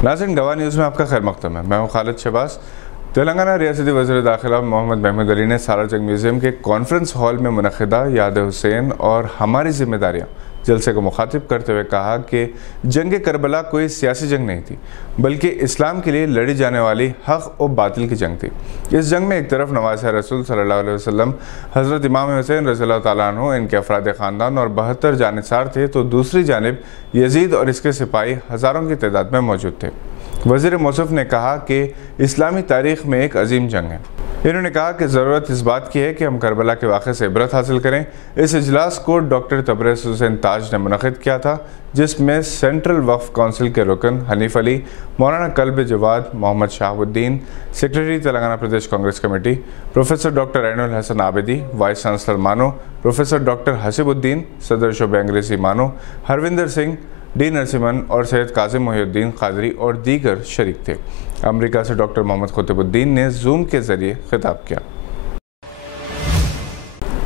नाज़रीन, गवाह न्यूज़ में आपका खैर मक़दम है। मैं हूँ खालिद शहबाज। तेलंगाना रियासती वज़ीर दाखिला मोहम्मद महमूद अली ने सालारजंग म्यूज़ियम के कॉन्फ्रेंस हॉल में मुनक़िदा याद हुसैन और हमारी ज़िम्मेदारियाँ जलसे को मुखातिब करते हुए कहा कि जंग करबला कोई सियासी जंग नहीं थी, बल्कि इस्लाम के लिए लड़ी जाने वाली हक़ और बातिल की जंग थी। इस जंग में एक तरफ नवाज़ रसूल सल्लल्लाहु अलैहि वसल्लम, हज़रत इमाम हुसैन रज़ियल्लाहु ताला अन्हु, इनके अफराद ख़ानदान और 72 जानिसार थे, तो दूसरी जानिब यजीद और इसके सिपाही हज़ारों की तादाद में मौजूद थे। वज़ीर मौसूफ़ ने कहा कि इस्लामी तारीख़ में एक अजीम जंग है। इन्होंने कहा कि ज़रूरत इस बात की है कि हम करबला के वाक़े से इबरत हासिल करें। इस इजलास को डॉक्टर तबरेज़ हुसैन ताज ने मुनक़िद किया था, जिसमें सेंट्रल वक्फ काउंसिल के रुकन Hanif Ali, Maulana Kalb Jawad, Mohammad Shahabuddin, secretary Telangana Pradesh Congress committee, professor doctor Ainul Hasan Abidi, vice chancellor MANUU, professor doctor Hasibuddin, सदर शोबे अंग्रेज़ी मानो, हरविंदर सिंह, डी नरसिमन और सैयद काजिम मोहिउद्दीन कादरी और दीगर शरीक थे। अमेरिका से डॉक्टर मोहम्मद खुतबुद्दीन ने जूम के जरिए खिताब किया।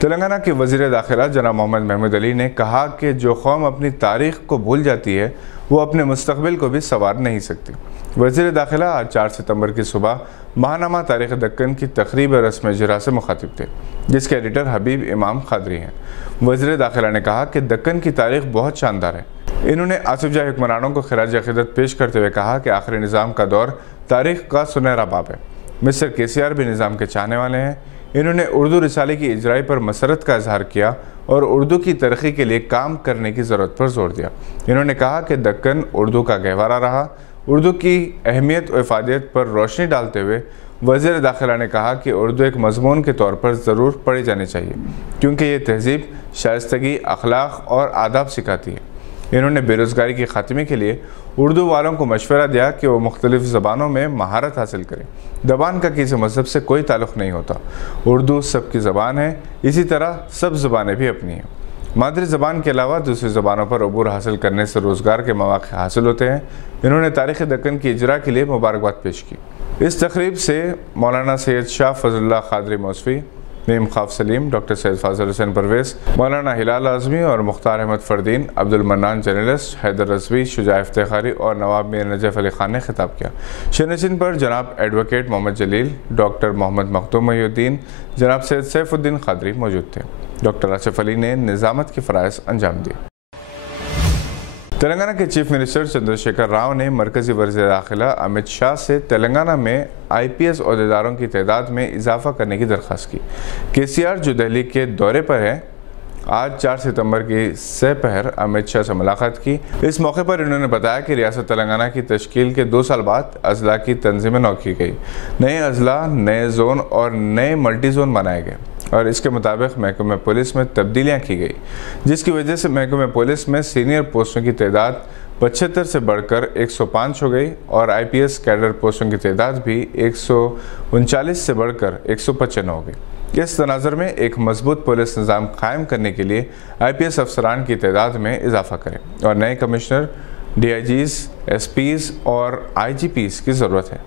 तेलंगाना के वज़ीर दाखिला जनाब मोहम्मद महमूद अली ने कहा कि जो कौम अपनी तारीख़ को भूल जाती है वो अपने मुस्तक़बिल को भी संवार नहीं सकती। वज़ीर दाखिला आज 4 सितंबर की सुबह महानामा तारीख़ दक्कन की तक़रीब रस्म इजरा से मुखातिब थे, जिसके एडिटर हबीब इमाम कादरी हैं। वज़ीर दाखिला ने कहा कि दक्कन की तारीख़ बहुत शानदार है। इन्होंने आसिफ जाह हुक्मरानों को खिराज अक़ीदत पेश करते हुए कहा कि आखिरी निज़ाम का दौर तारीख़ का सुनहरा बाब है। मिस्टर KCR भी निज़ाम के चाहने वाले हैं। इन्होंने उर्दू रिसाले की इजराई पर मसरत का इजहार किया और उर्दू की तरक्की के लिए काम करने की ज़रूरत पर जोर दिया। इन्होंने कहा कि दक्कन उर्दू का गहवारा रहा। उर्दू की अहमियत और इफ़ादियत पर रोशनी डालते हुए वज़ीर दाखिला ने कहा कि उर्दू एक मज़मून के तौर पर ज़रूर पढ़ी जानी चाहिए, क्योंकि ये तहज़ीब, शाइस्तगी, अखलाक और आदाब सिखाती है। इन्होंने बेरोज़गारी के ख़ात्मे के लिए उर्दू वालों को मशवरा दिया कि वो मुख्तलिफ़ ज़बानों में महारत हासिल करें। ज़बान का किसी मज़हब से कोई ताल्लुक़ नहीं होता। उर्दू सबकी ज़बान है, इसी तरह सब ज़बानें भी अपनी हैं। मादरी ज़बान के अलावा दूसरी ज़बानों पर अबूर हासिल करने से रोज़गार के मौक़े हासिल होते हैं। इन्होंने तारीख़ दक्कन की इजरा के लिए मुबारकबाद पेश की। इस तक़रीब से मौलाना सैयद शाह फज़लुल्लाह कादरी मौसवी, मीम खाफ सलीम, डॉक्टर सैयद फाज़ल हुसैन परवेज़, मौलाना हिलाल आज़मी और मुख्तार अहमद फ़रदीन, अब्दुल मन्नान जर्नलिस्ट, हैदर रज़वी, शुजा इफ्तिखारी और नवाब मीर नजफ़ अली ख़ान ने खिताब किया। शनशिन पर जनाब एडवोकेट मोहम्मद जलील, डॉक्टर मोहम्मद मखदूम मोहिउद्दीन, जनाब सैयद सैफुद्दीन कादरी मौजूद थे। डॉक्टर आसिफ अली ने निज़ामत के फ़राइज़ अंजाम दिए। तेलंगाना के चीफ मिनिस्टर चंद्रशेखर राव ने मरकज़ी वज़ीर दाखिला अमित शाह से तेलंगाना में IPS अहदेदारों की तादाद में इजाफा करने की दरख्वास्त की। KCR जो दिल्ली के दौरे पर है, आज 4 सितंबर की सहपहर अमित शाह से मुलाकात की। इस मौके पर इन्होंने बताया कि रियासत तेलंगाना की तश्कील के 2 साल बाद अजला की तंजीमें नौ की गई। नए अजला, नए जोन और नए मल्टी जोन बनाए गए और इसके मुताबिक महकमे पुलिस में तब्दीलियाँ की गई, जिसकी वजह से महकमे पुलिस में सीनियर पोस्टों की तादाद 75 से बढ़कर 105 हो गई और IPS कैडर पोस्टों की तादाद भी 139 से बढ़कर 155 हो गई। इस तनाज़ुर में एक मजबूत पुलिस निज़ाम कायम करने के लिए IPS अफसरान की तादाद में इजाफा करें और नए कमिश्नर, DIGs, SPs और IGPs की ज़रूरत है।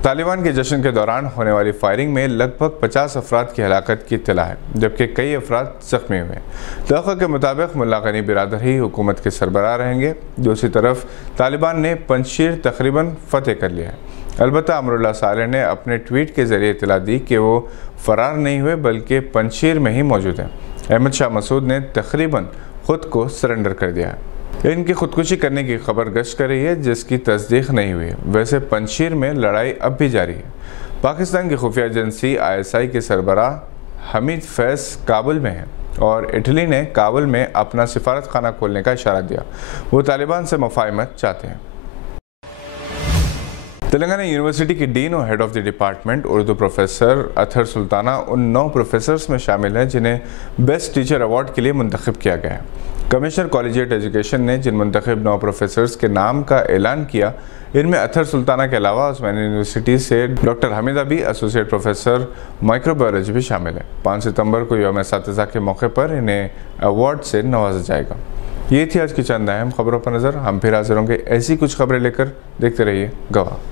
तालिबान के जश्न के दौरान होने वाली फायरिंग में लगभग 50 अफराद की हलाकत की इत्तला है, जबकि कई अफराद ज़ख्मी हुए। तहक़ीक़ के मुताबिक मुल्ला गनी बिरादर ही हुकूमत के सरबराह रहेंगे। दूसरी तरफ तालिबान ने पंजशीर तकरीबन फ़तेह कर लिया है। अलबत्ता अमरुल्लाह सालेह ने अपने ट्वीट के ज़रिए इत्तला दी कि वो फ़रार नहीं हुए बल्कि पंजशीर में ही मौजूद हैं। अहमद शाह मसूद ने तकरीबन ख़ुद को सरेंडर कर दिया है। इनकी खुदकुशी करने की खबर गश्त कर रही है, जिसकी तस्दीक नहीं हुई है। वैसे पंजशीर में लड़ाई अब भी जारी है। पाकिस्तान की खुफिया एजेंसी ISI के सरबराह हमीद फैज़ काबुल में है और इटली ने काबुल में अपना सिफारत खाना खोलने का इशारा दिया। वो तालिबान से मुफाहमत चाहते हैं। तेलंगाना यूनिवर्सिटी की डीन और head of the department Urdu professor Athar Sultana उन 9 प्रोफेसर्स में शामिल हैं जिन्हें बेस्ट टीचर अवार्ड के लिए मुंतखब किया गया है। कमिश्नर कॉलेजिएट एजुकेशन ने जिन मुंतखब 9 प्रोफेसर्स के नाम का ऐलान किया, इनमें अतहर सुल्ताना के अलावा उस्मानिया यूनिवर्सिटी से डॉक्टर हमीदा भी एसोसिएट प्रोफेसर माइक्रोबायोलॉजी भी शामिल है। 5 सितंबर को यौम एसातिज़ा के मौके पर इन्हें अवार्ड से नवाजा जाएगा। ये थी आज की चंद अहम खबरों पर नज़र। हम फिर हाजिर होंगे ऐसी कुछ खबरें लेकर। देखते रहिए गवाह।